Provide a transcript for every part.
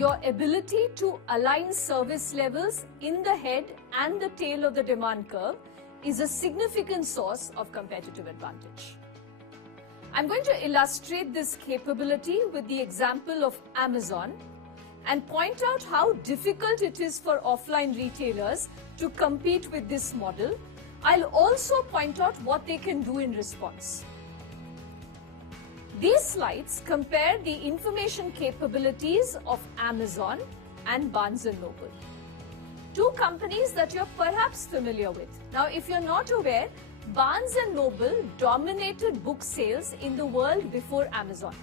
your ability to align service levels in the head and the tail of the demand curve is a significant source of competitive advantage. I'm going to illustrate this capability with the example of Amazon and point out how difficult it is for offline retailers to compete with this model. I'll also point out what they can do in response. These slides compare the information capabilities of Amazon and Barnes & Noble, two companies that you're perhaps familiar with. Now, if you're not aware, Barnes & Noble dominated book sales in the world before Amazon.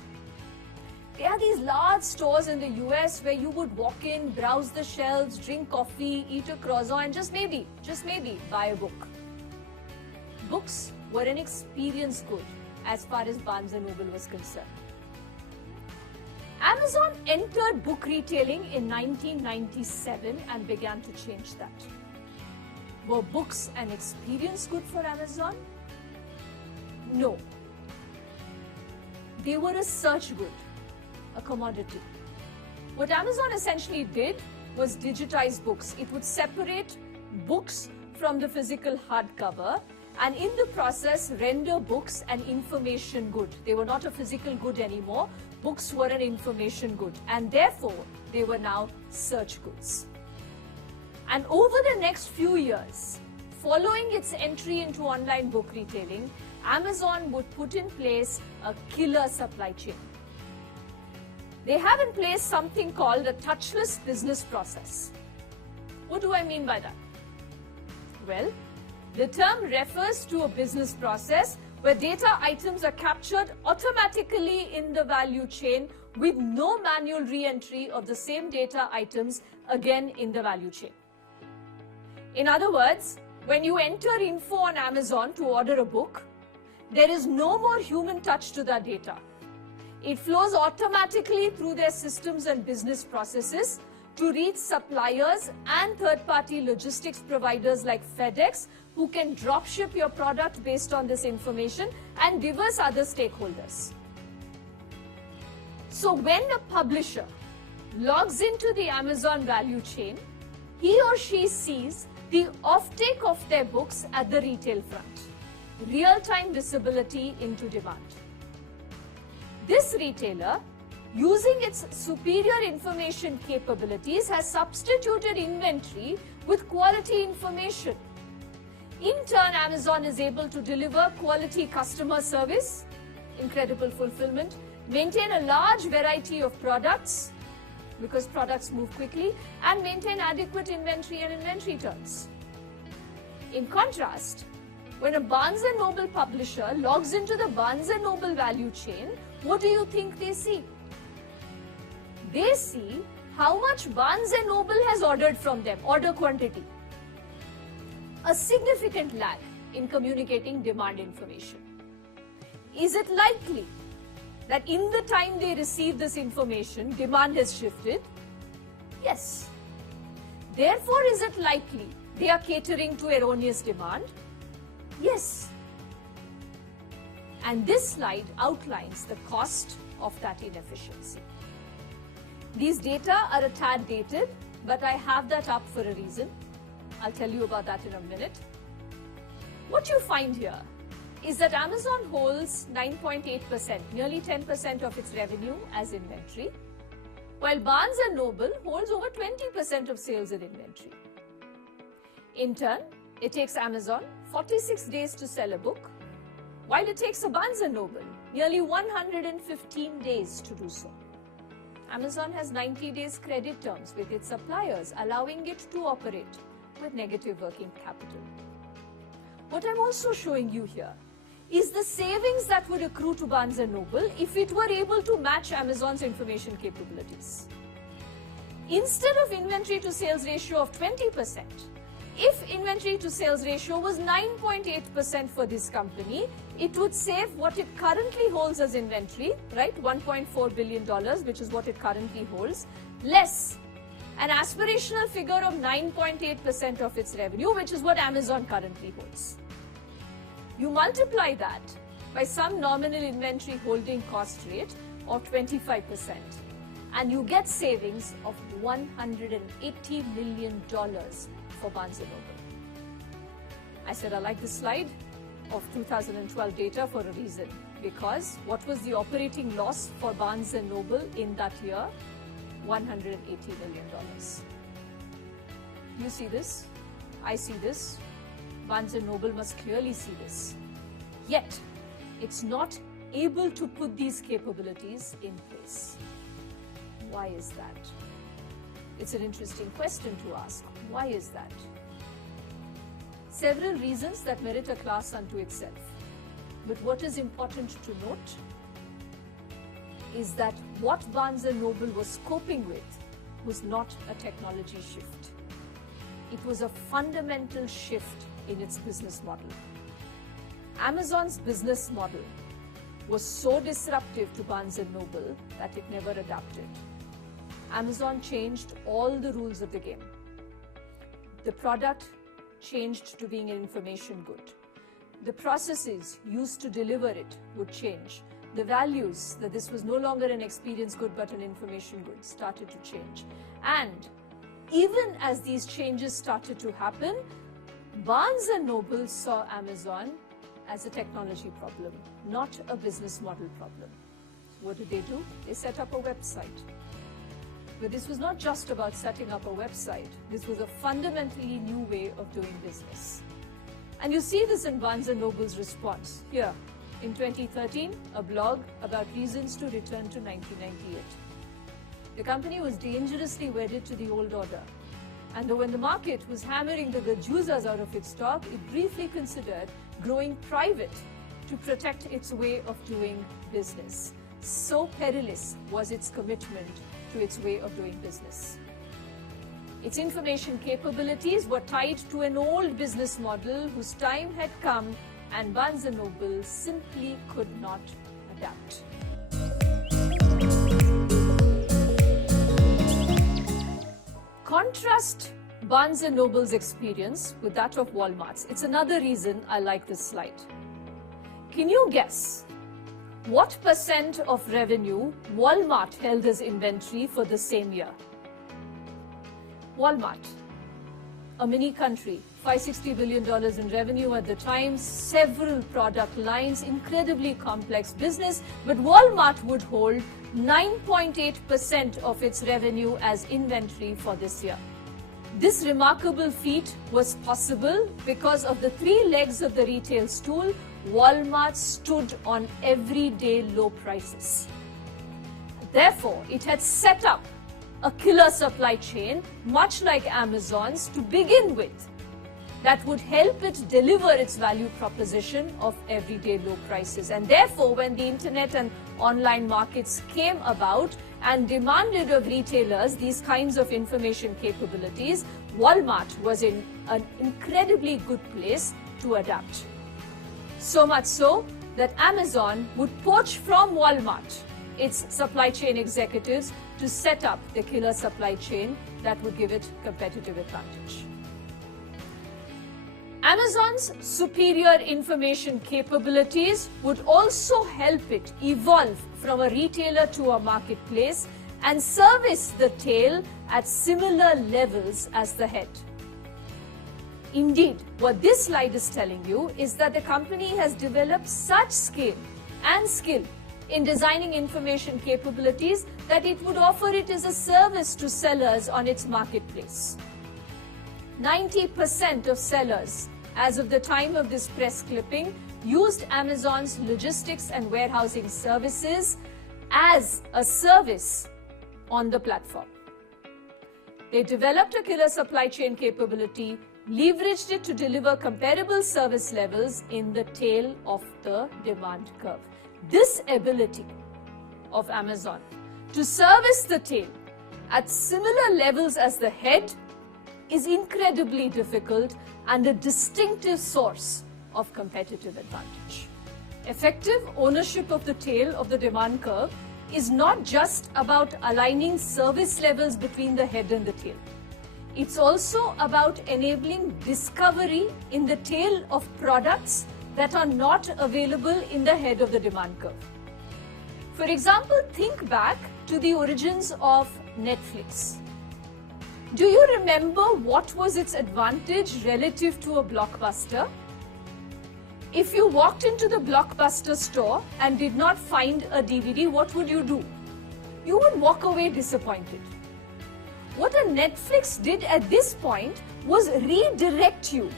There are these large stores in the US where you would walk in, browse the shelves, drink coffee, eat a croissant, and just maybe buy a book. Books were an experience good as far as Barnes & Noble was concerned. Amazon entered book retailing in 1997 and began to change that. Were books an experience good for Amazon? No. They were a search good, a commodity. What Amazon essentially did was digitize books. It would separate books from the physical hardcover and in the process render books an information good. They were not a physical good anymore. Books were an information good and therefore they were now search goods. And over the next few years, following its entry into online book retailing, Amazon would put in place a killer supply chain. They have in place something called a touchless business process. What do I mean by that? Well, the term refers to a business process where data items are captured automatically in the value chain with no manual re-entry of the same data items again in the value chain. In other words, when you enter info on Amazon to order a book, there is no more human touch to that data. It flows automatically through their systems and business processes to reach suppliers and third-party logistics providers like FedEx, who can drop ship your product based on this information, and diverse other stakeholders. So when a publisher logs into the Amazon value chain, he or she sees the offtake of their books at the retail front, real-time visibility into demand. This retailer, using its superior information capabilities, has substituted inventory with quality information. In turn, Amazon is able to deliver quality customer service, incredible fulfillment, maintain a large variety of products, because products move quickly, and maintain adequate inventory and inventory turns. In contrast, when a Barnes & Noble publisher logs into the Barnes & Noble value chain, what do you think they see? They see how much Barnes & Noble has ordered from them, order quantity. A significant lag in communicating demand information. Is it likely that in the time they receive this information, demand has shifted? Yes. Therefore, is it likely they are catering to erroneous demand? Yes. And this slide outlines the cost of that inefficiency. These data are a tad dated, but I have that up for a reason. I'll tell you about that in a minute. What you find here is that Amazon holds 9.8%, nearly 10% of its revenue as inventory, while Barnes & Noble holds over 20% of sales in inventory. In turn, it takes Amazon 46 days to sell a book, while it takes a Barnes & Noble nearly 115 days to do so. Amazon has 90 days credit terms with its suppliers, allowing it to operate with negative working capital. What I'm also showing you here is the savings that would accrue to Barnes & Noble if it were able to match Amazon's information capabilities. Instead of inventory to sales ratio of 20%, if inventory to sales ratio was 9.8% for this company, it would save what it currently holds as inventory, right? $1.4 billion, which is what it currently holds, less an aspirational figure of 9.8% of its revenue, which is what Amazon currently holds. You multiply that by some nominal inventory holding cost rate of 25%, and you get savings of $180 million for Barnes & Noble. I said I like this slide of 2012 data for a reason, because what was the operating loss for Barnes & Noble in that year? $180 million. You see this? I see this. Barnes & Noble must clearly see this. Yet, it's not able to put these capabilities in place. Why is that? It's an interesting question to ask. Why is that? Several reasons that merit a class unto itself. But what is important to note is that what Barnes & Noble was coping with was not a technology shift. It was a fundamental shift in its business model. Amazon's business model was so disruptive to Barnes & Noble that it never adapted. Amazon changed all the rules of the game. The product changed to being an information good. The processes used to deliver it would change. The values, that this was no longer an experience good but an information good, started to change. And even as these changes started to happen, Barnes & Noble saw Amazon as a technology problem, not a business model problem. What did they do? They set up a website. But this was not just about setting up a website. This was a fundamentally new way of doing business. And you see this in Barnes & Noble's response. Here, in 2013, a blog about reasons to return to 1998. The company was dangerously wedded to the old order. And when the market was hammering the gajuzas out of its stock, it briefly considered growing private to protect its way of doing business. So perilous was its commitment to its way of doing business. Its information capabilities were tied to an old business model whose time had come, and Barnes & Noble simply could not adapt. Contrast Barnes & Noble's experience with that of Walmart's. It's another reason I like this slide. Can you guess what % of revenue Walmart held as inventory for the same year? Walmart, a mini country, $560 billion in revenue at the time, several product lines, incredibly complex business, but Walmart would hold 9.8% of its revenue as inventory for this year. This remarkable feat was possible because of the three legs of the retail stool. Walmart stood on everyday low prices. Therefore, it had set up a killer supply chain, much like Amazon's, to begin with, that would help it deliver its value proposition of everyday low prices. And therefore, when the internet and online markets came about and demanded of retailers these kinds of information capabilities, Walmart was in an incredibly good place to adapt. So much so that Amazon would poach from Walmart its supply chain executives to set up the killer supply chain that would give it competitive advantage. Amazon's superior information capabilities would also help it evolve from a retailer to a marketplace and service the tail at similar levels as the head. Indeed, what this slide is telling you is that the company has developed such scale and skill in designing information capabilities that it would offer it as a service to sellers on its marketplace. 90% of sellers, as of the time of this press clipping, used Amazon's logistics and warehousing services as a service on the platform. They developed a killer supply chain capability, leveraged it to deliver comparable service levels in the tail of the demand curve. This ability of Amazon to service the tail at similar levels as the head is incredibly difficult and a distinctive source of competitive advantage. Effective ownership of the tail of the demand curve is not just about aligning service levels between the head and the tail. It's also about enabling discovery in the tail of products that are not available in the head of the demand curve. For example, think back to the origins of Netflix. Do you remember what was its advantage relative to a Blockbuster? If you walked into the Blockbuster store and did not find a DVD, what would you do? You would walk away disappointed. What a Netflix did at this point was redirect you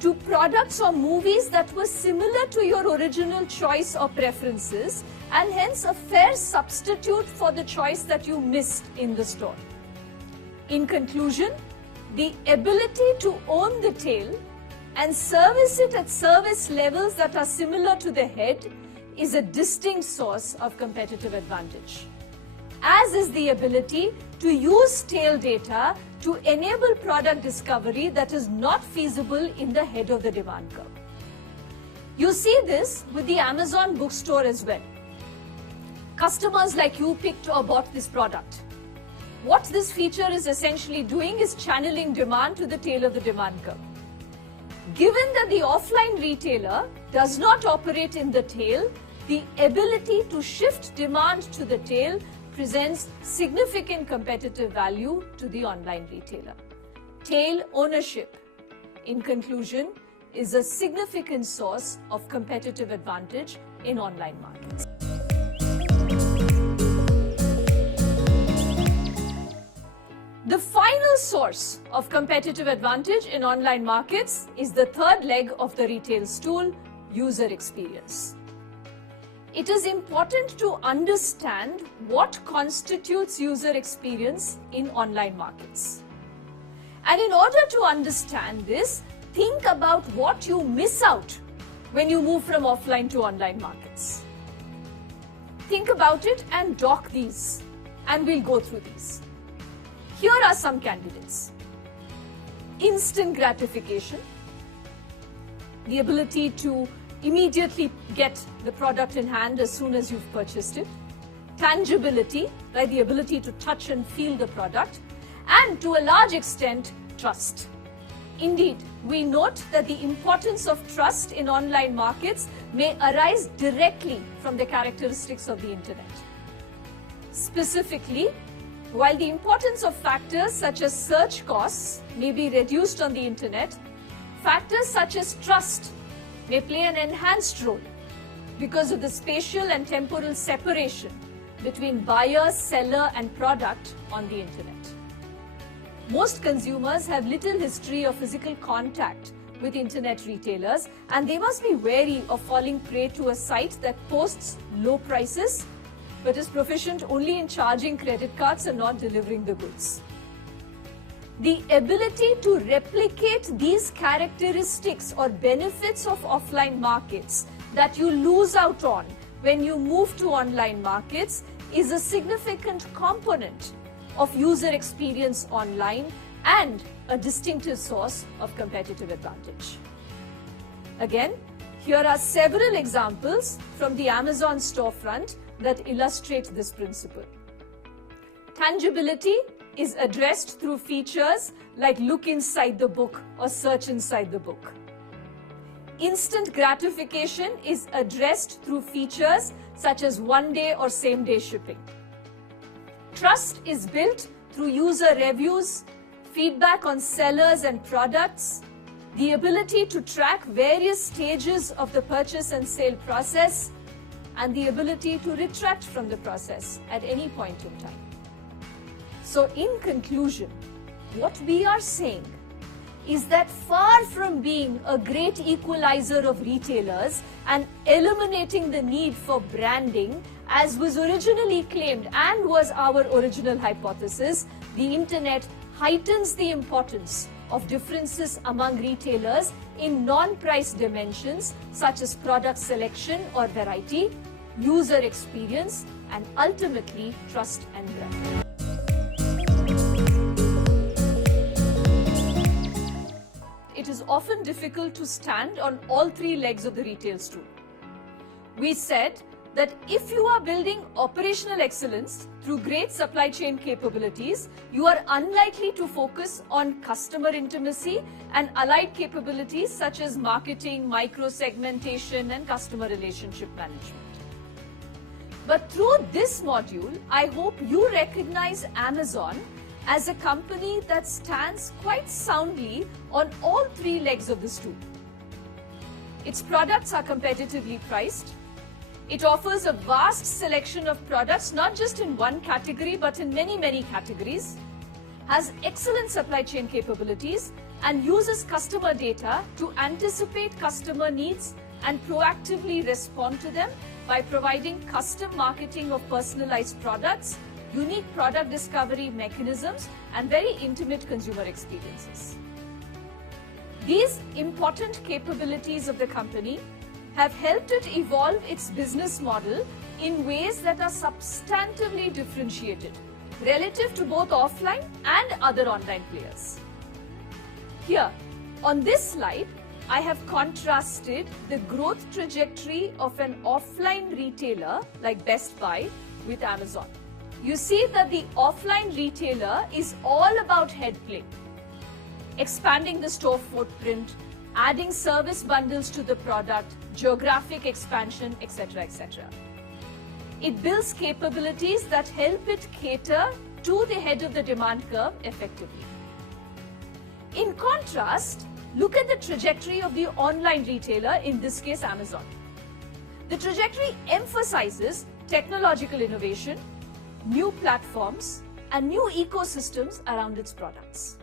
to products or movies that were similar to your original choice or preferences, and hence a fair substitute for the choice that you missed in the store. In conclusion, the ability to own the tail and service it at service levels that are similar to the head is a distinct source of competitive advantage, as is the ability to use tail data to enable product discovery that is not feasible in the head of the demand curve. You see this with the Amazon bookstore as well. Customers like you picked or bought this product. What this feature is essentially doing is channeling demand to the tail of the demand curve. Given that the offline retailer does not operate in the tail, the ability to shift demand to the tail presents significant competitive value to the online retailer. Tail ownership, in conclusion, is a significant source of competitive advantage in online markets. The final source of competitive advantage in online markets is the third leg of the retail stool, user experience. It is important to understand what constitutes user experience in online markets. And in order to understand this, think about what you miss out when you move from offline to online markets. Think about it and dock these, and we'll go through these. Here are some candidates. Instant gratification, the ability to immediately get the product in hand as soon as you've purchased it. Tangibility, right, the ability to touch and feel the product. And to a large extent, trust. Indeed, we note that the importance of trust in online markets may arise directly from the characteristics of the internet. Specifically, while the importance of factors such as search costs may be reduced on the internet, factors such as trust may play an enhanced role because of the spatial and temporal separation between buyer, seller, and product on the internet. Most consumers have little history of physical contact with internet retailers, and they must be wary of falling prey to a site that posts low prices but is proficient only in charging credit cards and not delivering the goods. The ability to replicate these characteristics or benefits of offline markets that you lose out on when you move to online markets is a significant component of user experience online and a distinctive source of competitive advantage. Again, here are several examples from the Amazon storefront that illustrate this principle. Tangibility is addressed through features like look inside the book or search inside the book. Instant gratification is addressed through features such as one-day or same-day shipping. Trust is built through user reviews, feedback on sellers and products, the ability to track various stages of the purchase and sale process, and the ability to retract from the process at any point in time. So in conclusion, what we are saying is that far from being a great equalizer of retailers and eliminating the need for branding, as was originally claimed and was our original hypothesis, the internet heightens the importance of differences among retailers in non-price dimensions such as product selection or variety, user experience, and ultimately trust and brand. It is often difficult to stand on all three legs of the retail stool. We said that if you are building operational excellence through great supply chain capabilities, you are unlikely to focus on customer intimacy and allied capabilities such as marketing, micro-segmentation, and customer relationship management. But through this module, I hope you recognize Amazon as a company that stands quite soundly on all three legs of the stool. Its products are competitively priced. It offers a vast selection of products, not just in one category, but in many, many categories, has excellent supply chain capabilities, and uses customer data to anticipate customer needs and proactively respond to them by providing custom marketing of personalized products, unique product discovery mechanisms, and very intimate consumer experiences. These important capabilities of the company have helped it evolve its business model in ways that are substantively differentiated relative to both offline and other online players. Here, on this slide, I have contrasted the growth trajectory of an offline retailer like Best Buy with Amazon. You see that the offline retailer is all about head play, expanding the store footprint, adding service bundles to the product, geographic expansion, etc., etc. It builds capabilities that help it cater to the head of the demand curve effectively. In contrast, look at the trajectory of the online retailer, in this case Amazon. The trajectory emphasizes technological innovation, new platforms, and new ecosystems around its products.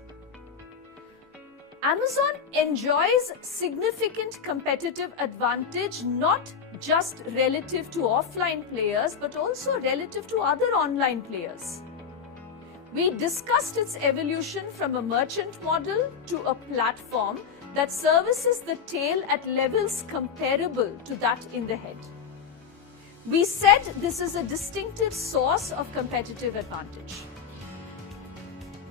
Amazon enjoys significant competitive advantage not just relative to offline players, but also relative to other online players. We discussed its evolution from a merchant model to a platform that services the tail at levels comparable to that in the head. We said this is a distinctive source of competitive advantage.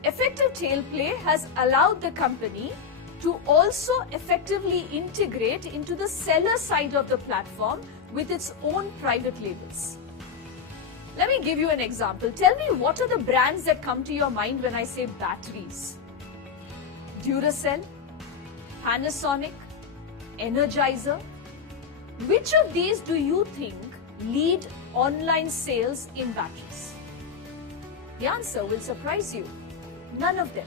Effective tail play has allowed the company to also effectively integrate into the seller side of the platform with its own private labels. Let me give you an example. Tell me, what are the brands that come to your mind when I say batteries? Duracell, Panasonic, Energizer. Which of these do you think lead online sales in batteries? The answer will surprise you. None of them.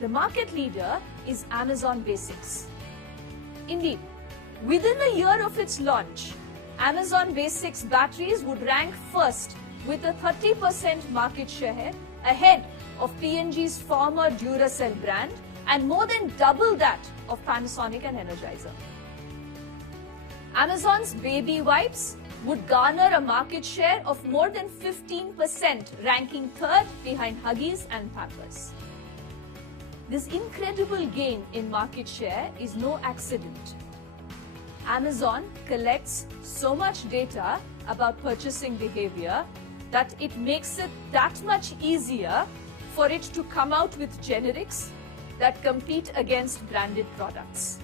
The market leader is Amazon Basics. Indeed, within a year of its launch, Amazon Basics batteries would rank first with a 30% market share ahead of P&G's former Duracell brand and more than double that of Panasonic and Energizer. Amazon's baby wipes would garner a market share of more than 15%, ranking third behind Huggies and Pampers. This incredible gain in market share is no accident. Amazon collects so much data about purchasing behavior that it makes it that much easier for it to come out with generics that compete against branded products.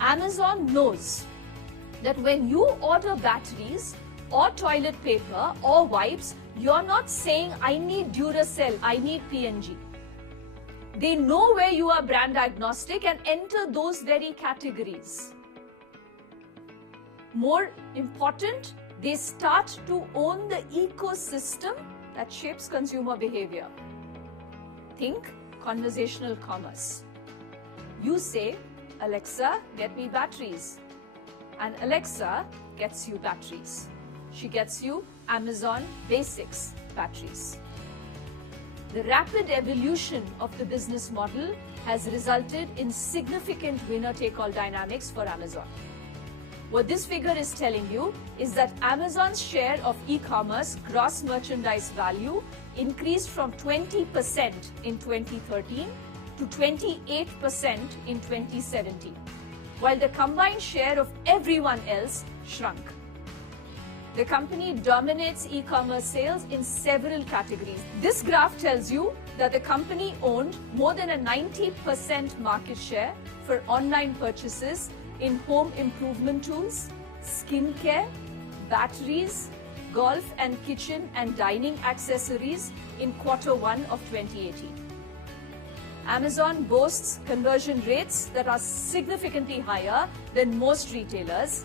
Amazon knows that when you order batteries or toilet paper or wipes, you're not saying, I need Duracell, I need P&G. They know where you are brand agnostic and enter those very categories. More important, they start to own the ecosystem that shapes consumer behavior. Think conversational commerce. You say, Alexa, get me batteries. And Alexa gets you batteries. She gets you Amazon Basics batteries. The rapid evolution of the business model has resulted in significant winner-take-all dynamics for Amazon. What this figure is telling you is that Amazon's share of e-commerce gross merchandise value increased from 20% in 2013 to 28% in 2017, while the combined share of everyone else shrunk. The company dominates e-commerce sales in several categories. This graph tells you that the company owned more than a 90% market share for online purchases in home improvement tools, skincare, batteries, golf and kitchen and dining accessories in Q1 of 2018. Amazon boasts conversion rates that are significantly higher than most retailers,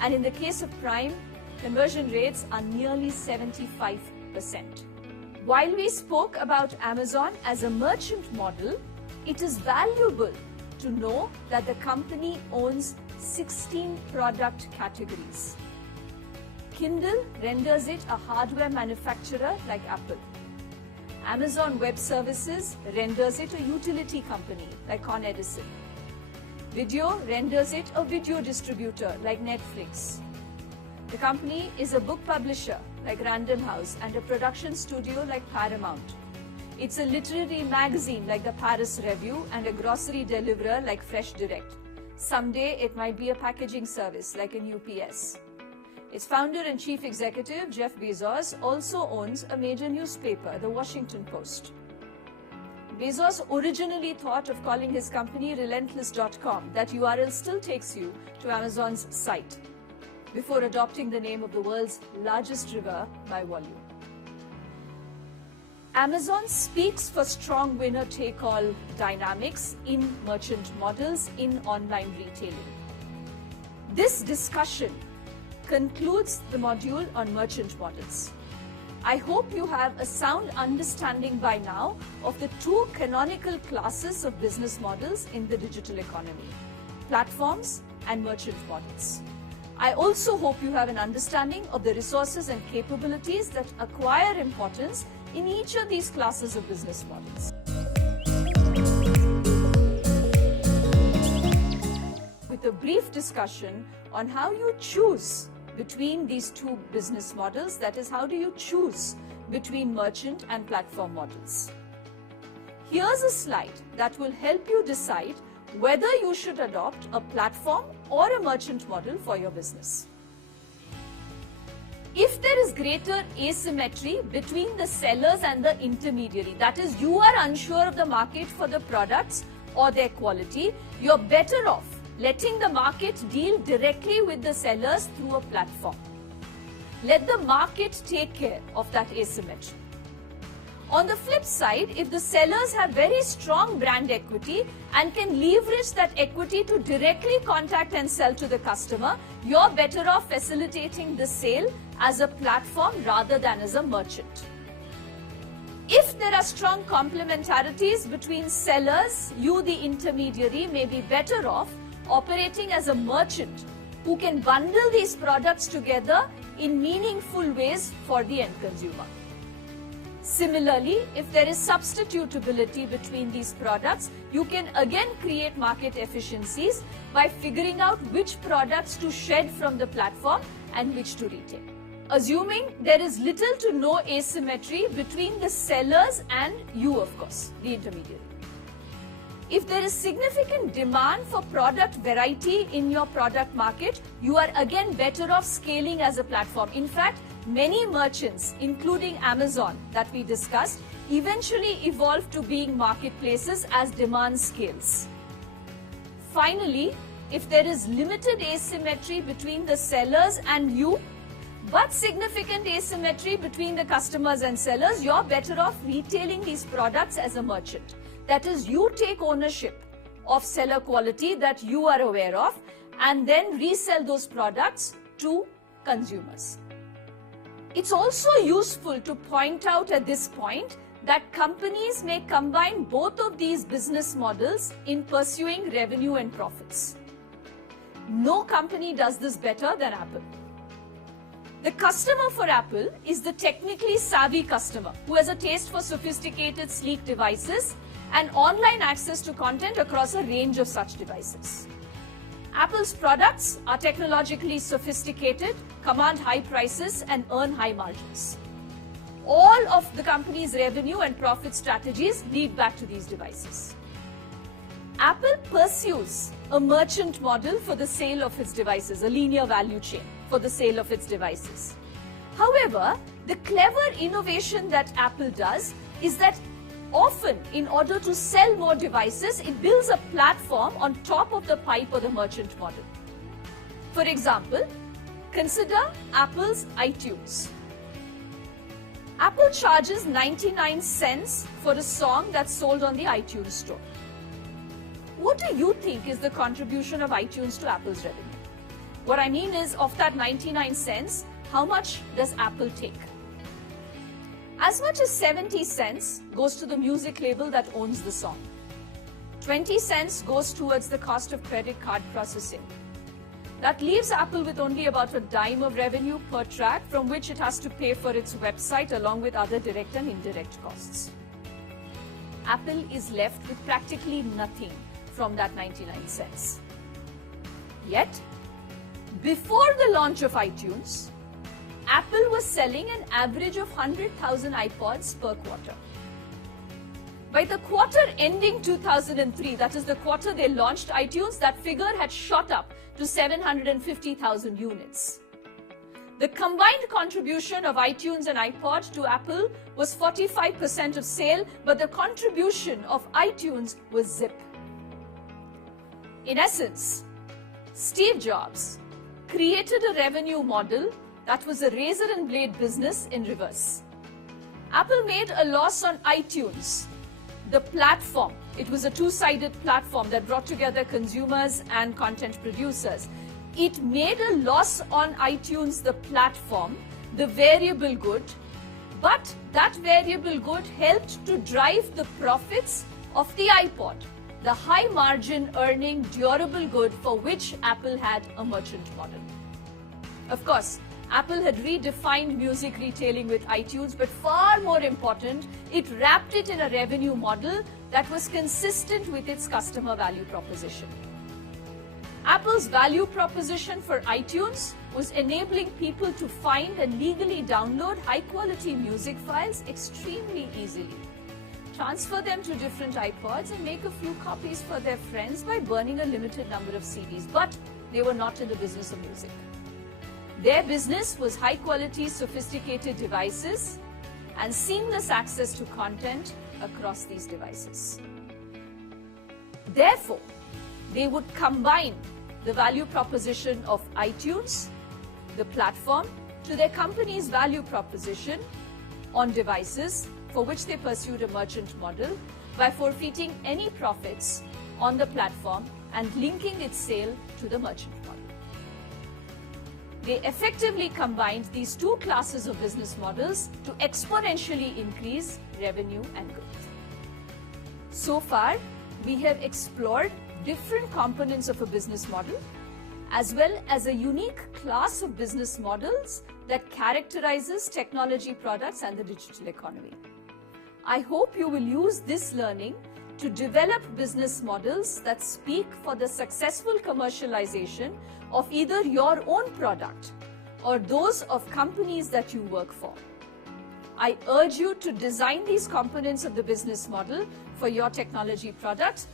and in the case of Prime, conversion rates are nearly 75%. While we spoke about Amazon as a merchant model, it is valuable to know that the company owns 16 product categories. Kindle renders it a hardware manufacturer like Apple. Amazon Web Services renders it a utility company like Con Edison. Video renders it a video distributor like Netflix. The company is a book publisher like Random House and a production studio like Paramount. It's a literary magazine like the Paris Review and a grocery deliverer like Fresh Direct. Someday it might be a packaging service like an UPS. Its founder and chief executive, Jeff Bezos, also owns a major newspaper, The Washington Post. Bezos originally thought of calling his company Relentless.com. That URL still takes you to Amazon's site, before adopting the name of the world's largest river by volume. Amazon speaks for strong winner-take-all dynamics in merchant models in online retailing. This discussion concludes the module on merchant models. I hope you have a sound understanding by now of the two canonical classes of business models in the digital economy: platforms and merchant models. I also hope you have an understanding of the resources and capabilities that acquire importance in each of these classes of business models. With a brief discussion on how you choose between these two business models, that is, how do you choose between merchant and platform models? Here's a slide that will help you decide whether you should adopt a platform or a merchant model for your business. If there is greater asymmetry between the sellers and the intermediary, that is, you are unsure of the market for the products or their quality, you're better off letting the market deal directly with the sellers through a platform. Let the market take care of that asymmetry. On the flip side, if the sellers have very strong brand equity and can leverage that equity to directly contact and sell to the customer, you're better off facilitating the sale as a platform rather than as a merchant. If there are strong complementarities between sellers, you, the intermediary, may be better off operating as a merchant who can bundle these products together in meaningful ways for the end consumer. Similarly, if there is substitutability between these products, you can again create market efficiencies by figuring out which products to shed from the platform and which to retain. Assuming there is little to no asymmetry between the sellers and you, of course, the intermediary. If there is significant demand for product variety in your product market, you are again better off scaling as a platform. In fact, many merchants, including Amazon that we discussed, eventually evolve to being marketplaces as demand scales. Finally, if there is limited asymmetry between the sellers and you, but significant asymmetry between the customers and sellers, you're better off retailing these products as a merchant. That is, you take ownership of seller quality that you are aware of and then resell those products to consumers. It's also useful to point out at this point that companies may combine both of these business models in pursuing revenue and profits. No company does this better than Apple. The customer for Apple is the technically savvy customer who has a taste for sophisticated, sleek devices and online access to content across a range of such devices. Apple's products are technologically sophisticated, command high prices, and earn high margins. All of the company's revenue and profit strategies lead back to these devices. Apple pursues a merchant model for the sale of its devices, a linear value chain for the sale of its devices. However, the clever innovation that Apple does is that often, in order to sell more devices, it builds a platform on top of the pipe or the merchant model. For example, consider Apple's iTunes. Apple charges 99 cents for a song that's sold on the iTunes store. What do you think is the contribution of iTunes to Apple's revenue? What I mean is, of that 99 cents, how much does Apple take? As much as 70 cents goes to the music label that owns the song. 20 cents goes towards the cost of credit card processing. That leaves Apple with only about a dime of revenue per track, from which it has to pay for its website along with other direct and indirect costs. Apple is left with practically nothing from that 99 cents. Yet, before the launch of iTunes, Apple was selling an average of 100,000 iPods per quarter. By the quarter ending 2003, that is the quarter they launched iTunes, that figure had shot up to 750,000 units. The combined contribution of iTunes and iPod to Apple was 45% of sale, but the contribution of iTunes was zip. In essence, Steve Jobs created a revenue model that was a razor and blade business in reverse. Apple made a loss on iTunes, the platform. It was a two-sided platform that brought together consumers and content producers. It made a loss on iTunes, the platform, the variable good, but that variable good helped to drive the profits of the iPod, the high-margin earning durable good for which Apple had a merchant model. Of course, Apple had redefined music retailing with iTunes, but far more important, it wrapped it in a revenue model that was consistent with its customer value proposition. Apple's value proposition for iTunes was enabling people to find and legally download high-quality music files extremely easily, transfer them to different iPods, and make a few copies for their friends by burning a limited number of CDs. But they were not in the business of music. Their business was high-quality, sophisticated devices and seamless access to content across these devices. Therefore, they would combine the value proposition of iTunes, the platform, to their company's value proposition on devices for which they pursued a merchant model by forfeiting any profits on the platform and linking its sale to the merchant model. They effectively combined these two classes of business models to exponentially increase revenue and growth. So far, we have explored different components of a business model, as well as a unique class of business models that characterizes technology products and the digital economy. I hope you will use this learning to develop business models that speak for the successful commercialization of either your own product or those of companies that you work for. I urge you to design these components of the business model for your technology products.